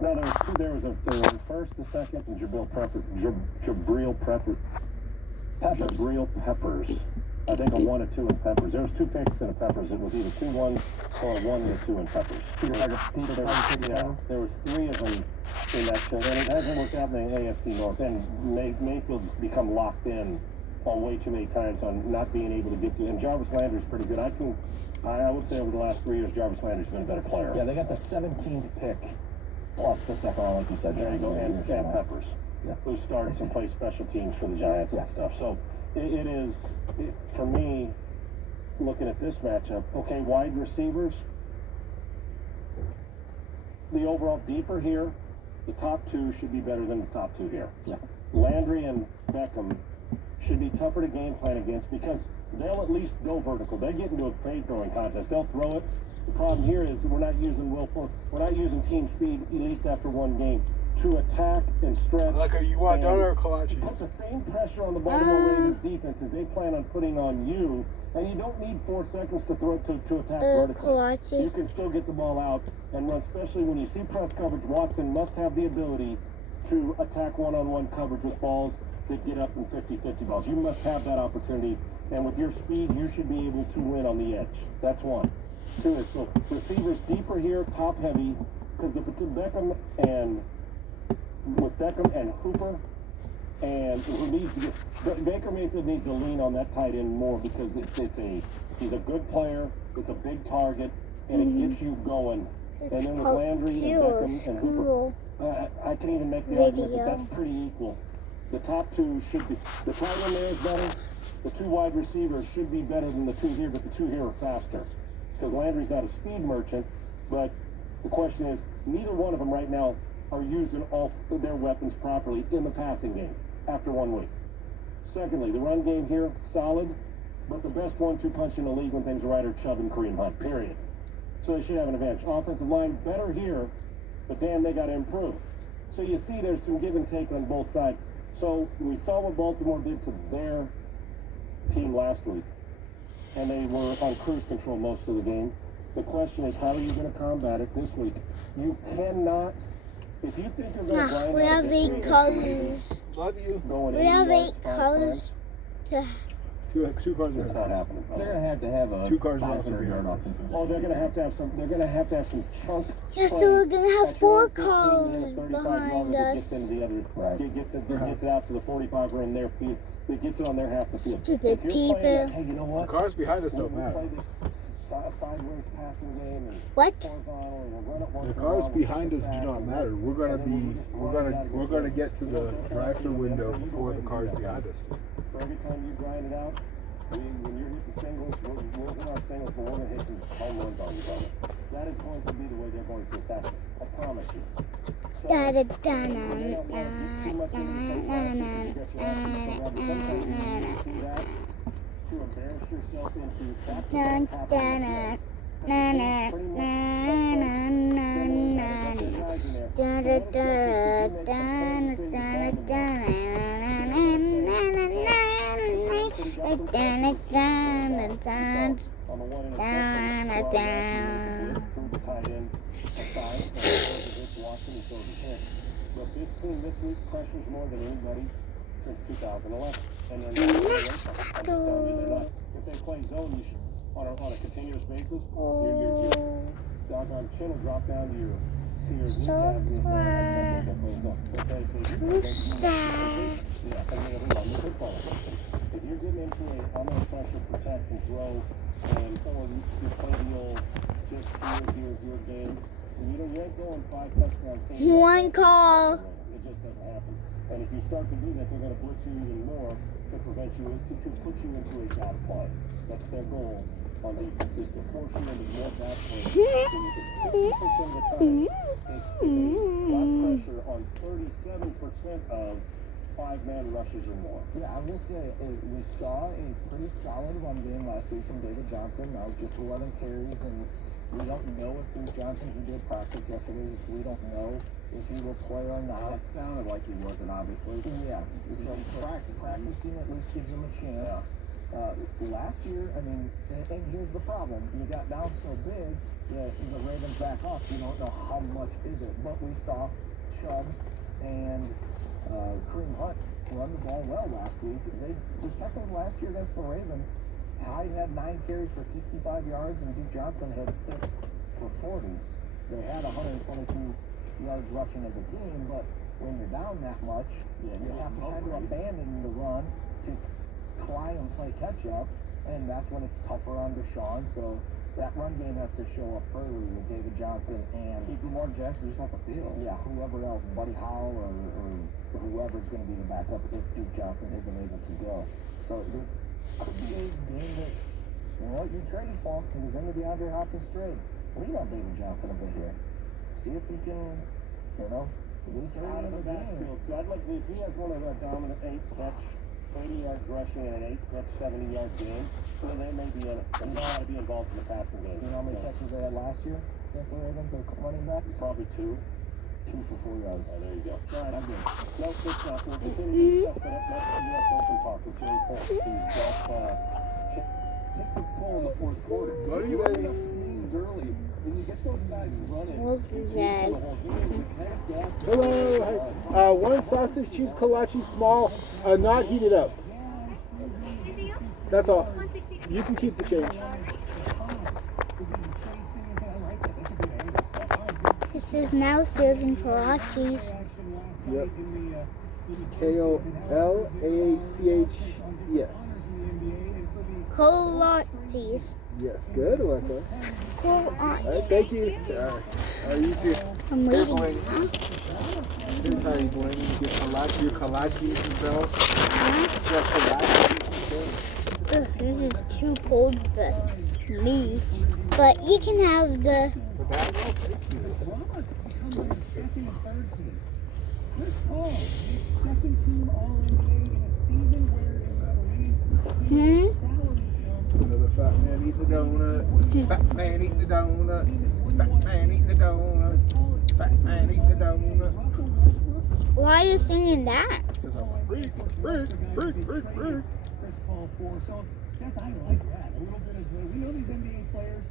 No, there was two. There was a first, a second, and Jabril Peppers. I think a 1 or 2 in Peppers. There was 2 picks in Peppers. It was either 2-1 or a 1 and a 2 in Peppers. Yeah, there was 3 of them in that show, and it hasn't worked out in the AFC North. And Mayfield's become locked in on way too many times on not being able to get to. And Jarvis Landry's pretty good. I would say over the last 3 years, Jarvis Landry's been a better player. Yeah, they got the 17th pick plus the second round, like you said. There you go, and Peppers, who starts and plays special teams for the Giants and stuff. So it is, for me, looking at this matchup, okay, wide receivers, the overall deeper here, the top 2 should be better than the top 2 here. Yeah. Landry and Beckham should be tougher to game plan against because they'll at least go vertical. They get into a fade throwing contest. They'll throw it. The problem here is we're not using team speed, at least after one game, to attack and stretch. Like you want done or Kalachi? Put the same pressure on the Baltimore Ravens defense as they plan on putting on you, and you don't need 4 seconds to throw to attack vertically. You can still get the ball out and run, especially when you see press coverage. Watson must have the ability to attack one-on-one coverage with balls that get up in 50-50 balls. You must have that opportunity, and with your speed, you should be able to win on the edge. That's 1. 2 is so receivers deeper here, top heavy, because if it's Beckham and Hooper, and who needs to get Baker Mayfield needs to lean on that tight end more because he's a good player, it's a big target, and it gets you going. And then with Landry and Beckham and Hooper, I can even make the argument that that's pretty equal. The top 2 should be, the tight end there is better. The 2 wide receivers should be better than the 2 here, but the 2 here are faster. Because Landry's not a speed merchant, but the question is, neither one of them right now are using all their weapons properly in the passing game after 1 week. Secondly, the run game here, solid, but the best 1-2 punch in the league when things are right are Chubb and Kareem Hunt, period. So they should have an advantage. Offensive line, better here, but damn, they got to improve. So you see there's some give and take on both sides. So we saw what Baltimore did to their team last week, and they were on cruise control most of the game. The question is, how are you going to combat it this week? You cannot, if you think you're going to grind we have 8 colors. Love you. We have 8 colors to... Two cars are not happening. They're going to have a 2 cars are also 500-yard behind us. offensive. Oh, they're going to have to have some. They're going to have some chunk. Yes, so we're going to have 4 colors behind us. Gets it out to the 45 or in their field. It gets it on their half the field. Stupid people. Hey, you know what? The cars behind us don't matter. Sideways passing game and What? The cars behind us do not matter. We're gonna get to the drive-through window before the cars behind us do. So every time you grind it out, when you're hitting singles, we're not singles, but we're going to hit some home runs on you, brother. That is going to be the way they're going to attack it. I promise you. So, Da da da they don't want to get too much into the paint box because you get your ass to that to embarrass yourself into that's what's happening. But this team this week pressures more than anybody since 2011. And they're not. I'm telling you, they're not. If they play zone, you should, on a continuous basis, your doggone chin will drop down to your kneecap. If you're getting into a under pressure, protect and throw, and or you play the old just here's your game, you ain't going 5 touchdowns. 1 call. It just doesn't happen. And if you start to do that, they're going to blitz you even more to prevent you, to put you into a bad play. That's their goal on defense, is to force you into more bad plays. So you can 50% of the time got pressure on 37% of 5-man rushes or more. Yeah, I will say we saw a pretty solid run game last week from David Johnson. Now just 11 carries, and we don't know if Bruce Johnson, who did practice yesterday, we don't know if he will play or not. It sounded like he wasn't, obviously. Yeah, so practicing at least gives him a chance. Yeah. Last year, I mean, and here's the problem. You got down so big that the Ravens back off. You don't know how much is it. But we saw Chubb and Kareem Hunt run the ball well last week. They protected him last year against the Ravens. Hyde had 9 carries for 65 yards, and Duke Johnson had 6 for 40. They had 122 yards rushing as a team, but when you're down that much, you have to kind of abandon the run to try and play catch up, and that's when it's tougher on Deshaun. So that run game has to show up early with David Johnson and keep Lamar Jackson just off the field. Yeah, whoever else, Buddy Howell or whoever's going to be the backup if Duke Johnson isn't able to go. So this could be a game that, you know what, you traded for him. He was in the DeAndre Hopkins trade. Lean on David Johnson a bit here. See if he can, you know, at least out of the backfield. So I'd like to, if he has one of the dominant 8-catch, 80 yards rushing and an 8-catch, 70-yard game, so they may be in it. They know how to be involved in the passing game. You know how many catches they had last year against the Ravens? They're running back? Probably 2. 2 for 4 yards. Oh, there you go. All right, I'm good. No, good stuff. We'll continue to discuss that. Let's open talk with Jerry Cole. He's got takes a pull in the fourth quarter. Love you, You baby. have screens early. When you get those guys running, Love you, Dad. the whole game, you kind of gas Hello. One sausage cheese kolache small, not heated up. That's all. You can keep the change. This is now serving kolaches. Yep. K-O-L-A-C-H-E-S. Kolaches. Yes, good, Alexa. All right, Kolaches. thank you. All right, you too. I'm waiting. Huh? Here's how you blend your kolaches themselves. Yeah, kolaches. Ugh, this is too cold for me. But you can have the. Hmm? Another fat man eating the donut. Fat man eating the donut. Fat man eating the donut. Fat man eating the donut. Why are you singing that? Because I'm a freak. Chris Paul for. So that's, I like that. A little bit of we know these NBA players,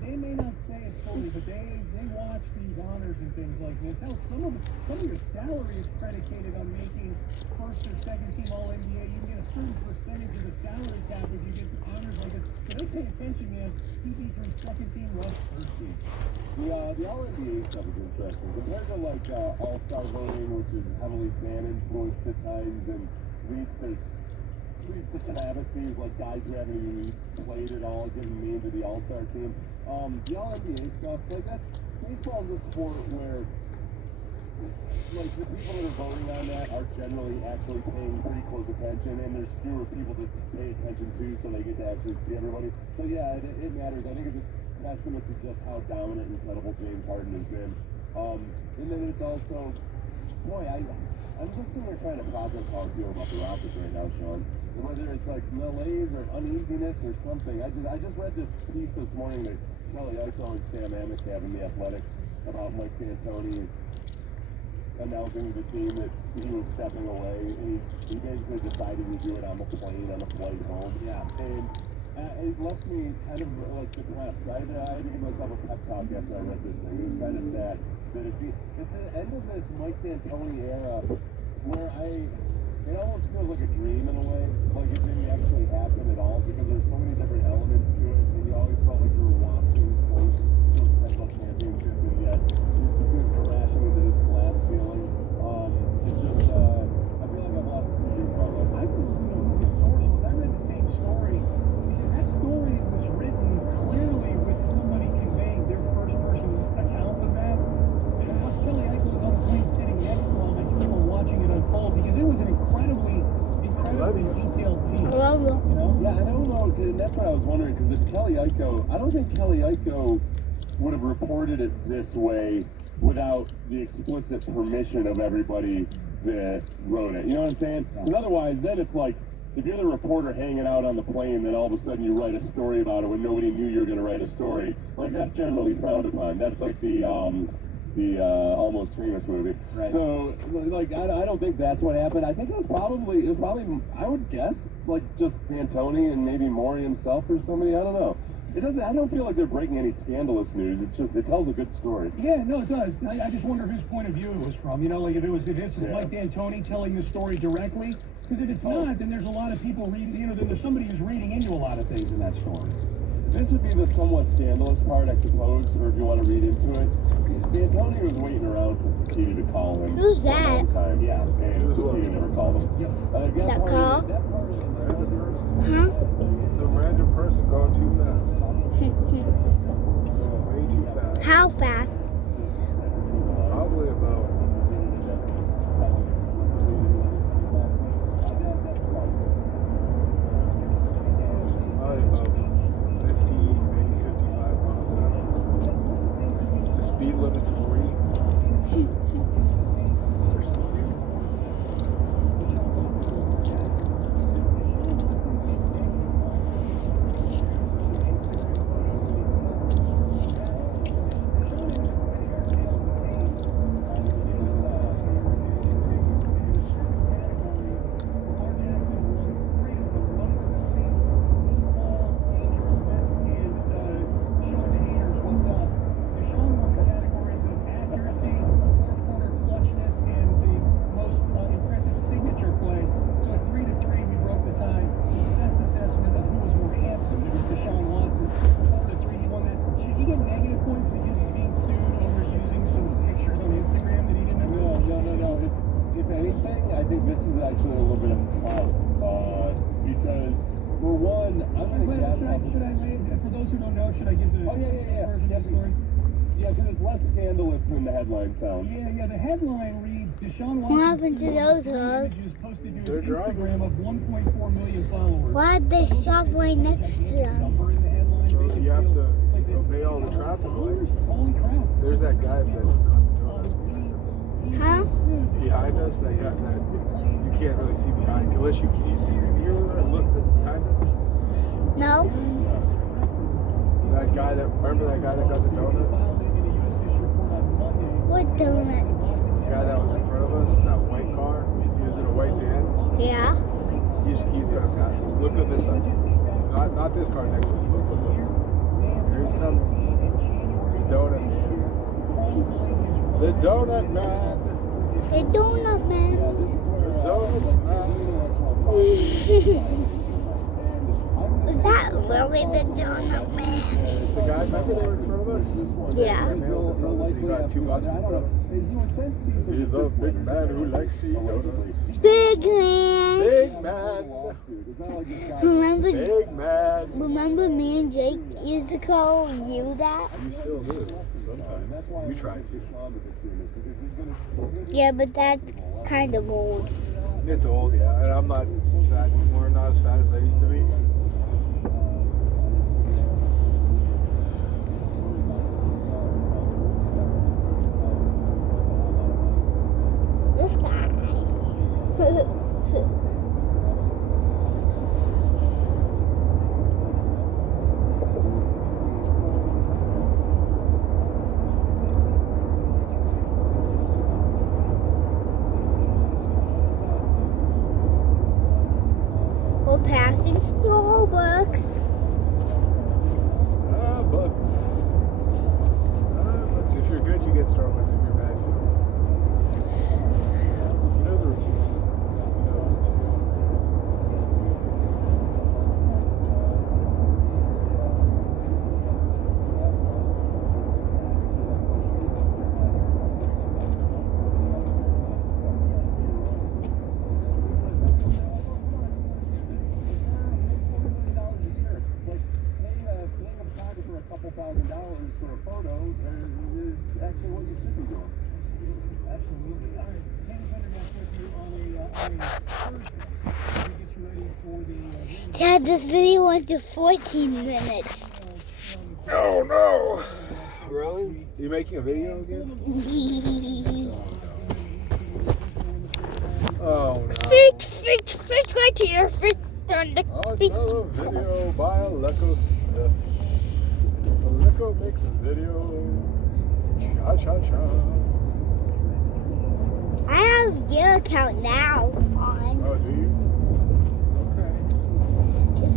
they may not say it fully, but they watch these honors and things like this. Hell, some of your salary is predicated on making first or second team All NBA. You can get a certain percentage of the salary cap if you get honors like this. So they pay attention, man. CP3 second team, Russ first team. The All-NBA stuff is interesting. Compared to like All-Star voting, which is heavily fan influenced at times and leads to travesties like guys who haven't even played at all getting named to the All-Star team. The All-NBA stuff, like that's baseball is a sport where like the people that are voting on that are generally actually paying pretty close attention, and there's fewer people to pay attention to, so they get to actually see everybody. So yeah, it matters. I think it's a testament to just how dominant and incredible James Harden has been. And then it's also, boy, I'm just sitting there trying to process how I feel about the Rockets right now, Sean. Whether it's like malaise or uneasiness or something. I just read this piece this morning that Kelly Iso and Sam Amick have in The Athletic about Mike D'Antoni announcing to the team that he was stepping away, and he basically decided to do it on the plane on the flight home. Yeah, and it left me kind of like depressed. I had to give myself a pep talk after I read this thing. It was kind of sad that it's the end of this Mike D'Antoni era where it almost feels like a dream in a way, like it didn't actually happen at all, because there's so many different elements to it, and you always felt like you were watching close to a potential championship, and yet you're crashing into this glass ceiling. It's just, I feel like I've lost dreams from it. I was, the source was, I read the same story. That story was written clearly with somebody conveying their first-person account of that. And how Kelly Eichel was on the plane sitting next to him, I keep on watching it unfold, because it was an incredibly detailed piece. I love you. You know? Yeah, I don't know, and that's what I was wondering, because if Kelly Eicho, I don't think Kelly Eicho would have reported it this way without the explicit permission of everybody that wrote it. You know what I'm saying? Because otherwise, then it's like, if you're the reporter hanging out on the plane, then all of a sudden you write a story about it when nobody knew you were going to write a story. Like, that's generally frowned upon. That's like the Almost Famous movie. Right. So, like, I don't think that's what happened. I think it was probably, I would guess, like just D'Antoni and maybe Maury himself or somebody. I don't know. It doesn't. I don't feel like they're breaking any scandalous news. It's just it tells a good story. Yeah, no, it does. I just wonder whose point of view it was from. You know, like if this is Yeah. Mike D'Antoni telling the story directly. Because if it's not, then there's a lot of people reading. You know, then there's somebody who's reading into a lot of things in that story. This would be the somewhat scandalous part, I suppose, or if you want to read into it. D'Antoni was waiting around for Fertitta to call him. Who's for a that? long time. Yeah, and Who's what? Fertitta never called him. That call? Random person. Huh? Some random person going too fast. Going way too fast. How fast? Probably about probably about 50, maybe 55 miles an hour. The speed limit's 40. They're speeding. If anything, I think this is actually a little bit of clout. Because, for one, I'm going to guess... Should I lay it, for those who don't know, should I give the Oh, yeah. version of the story? Yeah, because it's less scandalous than the headline sounds. Yeah, the headline reads, Deshaun Watson... What happened to those girls? ...posted to They're his Instagram of 1.4 million followers. Why did they stop right next to them? Number in the headline, So you have to basically. obey all the traffic lights. Holy crap. There's that guy that got the donuts behind us. Huh? Behind us, that guy that you can't really see behind. Unless you can you see the mirror and look behind us? No? That guy that remember that guy that got the donuts? What donuts? The guy that was in front of us, that white car. He was in a white van. Yeah? He's gonna pass us. Look on this side. Not this car next to us. Look. Here he's coming. The donut man. The donut man. The donut man. The donuts man. Is that really the donut man? It's the guy, remember they were in front of us? Yeah. That man was in front of us, and he got 2 boxes of donuts. He's a big man who likes to eat donuts. Big man. Big man. Remember me and Jake used to call you that? You still do, sometimes. We try to. Yeah, but that's kind of old. It's old, yeah, and I'm not fat anymore, not as fat as I used to be. This guy. We're passing Starbucks. Starbucks. If you're good, you get Starbucks. If you're bad, you don't. You know the routine. You know the routine. $1,000 for a photo is actually what you should be doing. Absolutely. All right, Ken's underneath with you on a Thursday. To get you ready for the... Dad, this video went to 14 minutes. Oh no! Really? You making a video again? Oh no. Fish right here. Fish on the Another video by Aleko Smith. Aleko makes videos. Cha-cha-cha. I have your account now on. Oh, do you? Okay.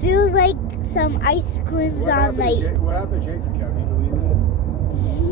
feels like some ice creams on my. What happened to Jake's account? You deleted it?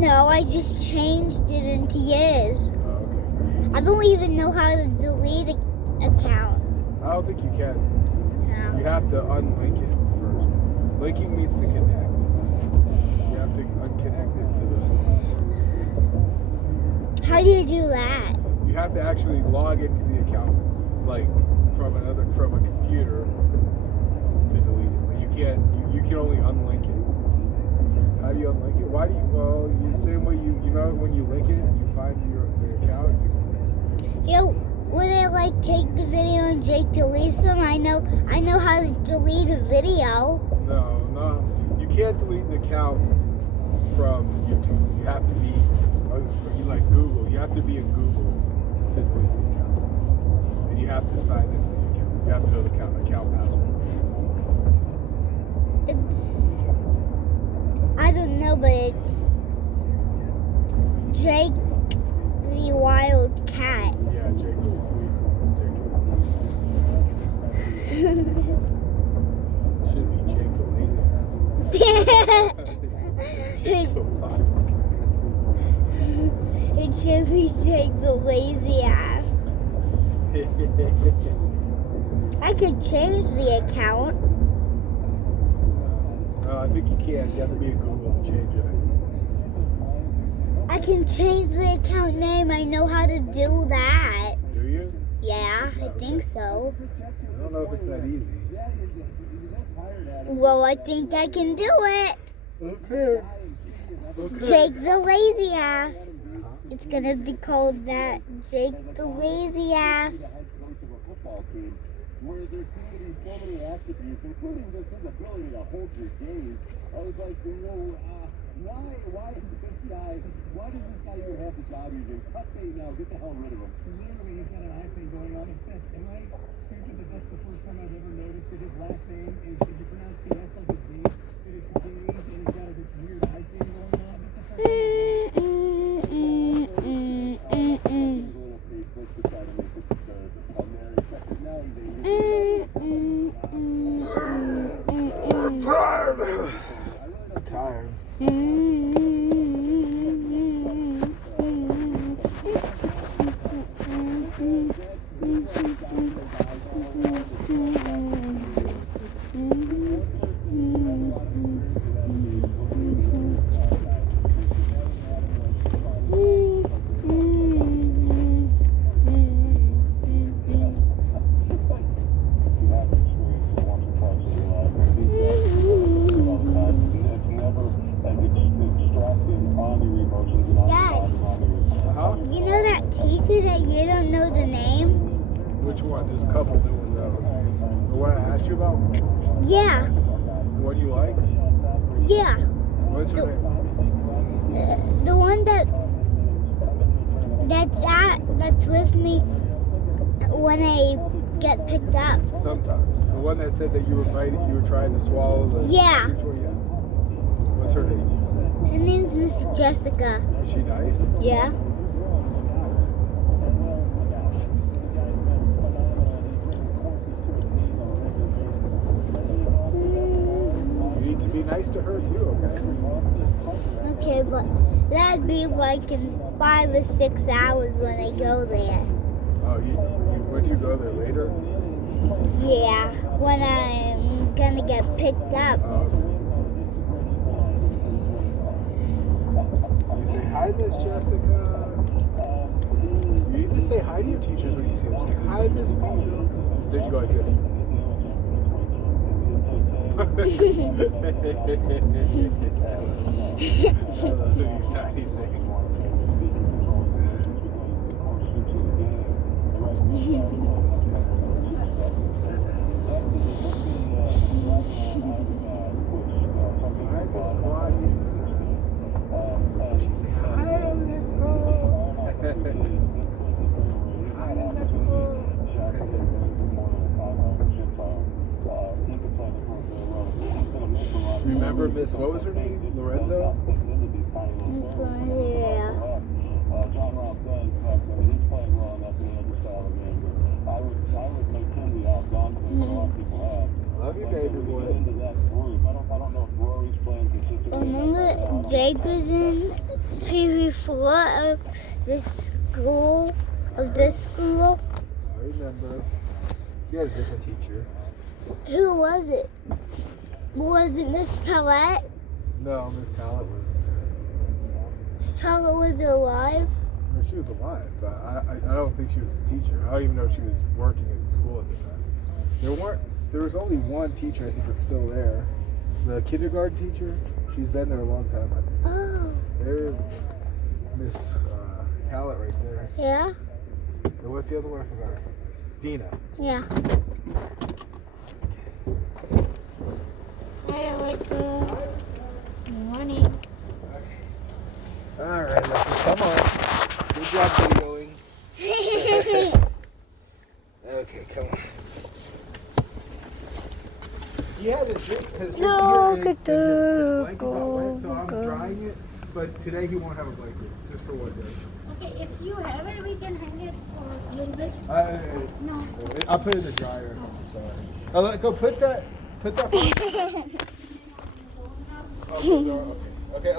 No, I just changed it into yours. Oh, okay. I don't even know how to delete an account. I don't think you can. No. You have to unlink it first. Linking means to connect. You have to unconnect it to How do you do that? you have to actually log into the account, like from a computer to delete it. But you can't. You can only unlink it. How do you unlink it? Why do you? Well, you same way you know when you link it, you find your account. When I like take the video and Jake deletes them, I know how to delete a video. No, you can't delete an account from YouTube. You have to be, you like Google. You have to be in Google to delete the account, and you have to sign into the account. You have to know the account password. It's I don't know, but it's Jake the Wild Cat. Yeah, Jake. Should be Jake the lazy ass. Jake the wild. It should be Jake the lazy ass. I could change the account. I think you can. You have to be in Google to change it. I can change the account name. I know how to do that. Do you? Yeah, I think so. I don't know if it's that easy. Well, I think I can do it. Okay. Jake the lazy ass. It's gonna be called that. Jake the lazy ass. Where there seem to be so many attributes, including just his ability to hold your gaze. I was like, why does this guy even have the job he's in? Cut bait now, get the hell rid of him. Literally, he's got an eye thing going on. Am I stupid that that's the first time I've ever noticed that his last name is, if you pronounce the S like a D, that it's Days, and he's got this weird eye thing going on? That's the first I'm tired. I'm tired. You know that teacher that you don't know the name? Which one? There's a couple new ones out. The one I asked you about? Yeah, The one you like? yeah. What's her name? The one that's with me when I get picked up. Sometimes. The one that said that you were trying to swallow the Yeah. Yeah. What's her name? Her name's Miss Jessica. Is she nice? Yeah. You need to be nice to her too, okay? Okay, but that'd be like in 5 or 6 hours when I go there. Oh, when do you go there later? Yeah, when I'm gonna get picked up. Oh, okay. You say hi, Miss Jessica. You need to say hi to your teachers when you see them. Say hi, Miss Peter. Instead, you go like this. I love these tiny things. Hi, Miss Claudia. She say hi, Nico. Hi, Nico. Remember Miss, what was her name? Lorenzo? Miss Lydia. John Robb does have, he's playing well enough in the other style of game, but I would make him the outdone, a lot of people have. Love you, baby boy. Jake was in PV4 of this school. I remember. He had a different teacher. Who was it? Was it Miss Tallett? No, Miss Talent was. Miss Tallett was alive? Well, she was alive, but I don't think she was his teacher. I don't even know if she was working at the school at the time. There was only one teacher I think that's still there. The kindergarten teacher. She's been there a long time, I think. Oh, There's Miss Talent right there. yeah? And what's the other one? I forgot. Dina. Yeah. Hi, Alexa. Good morning. All right, Lucky, come on. Good job videoing. Okay, come on. You have a drink because Look at the blanket got wet, so I'm drying it. But today he won't have a blanket, just for one day. Okay, if you have it, we can hang it for a little bit. No. I'll put it in the dryer. I'm sorry. Go put that. Put that. Oh, okay.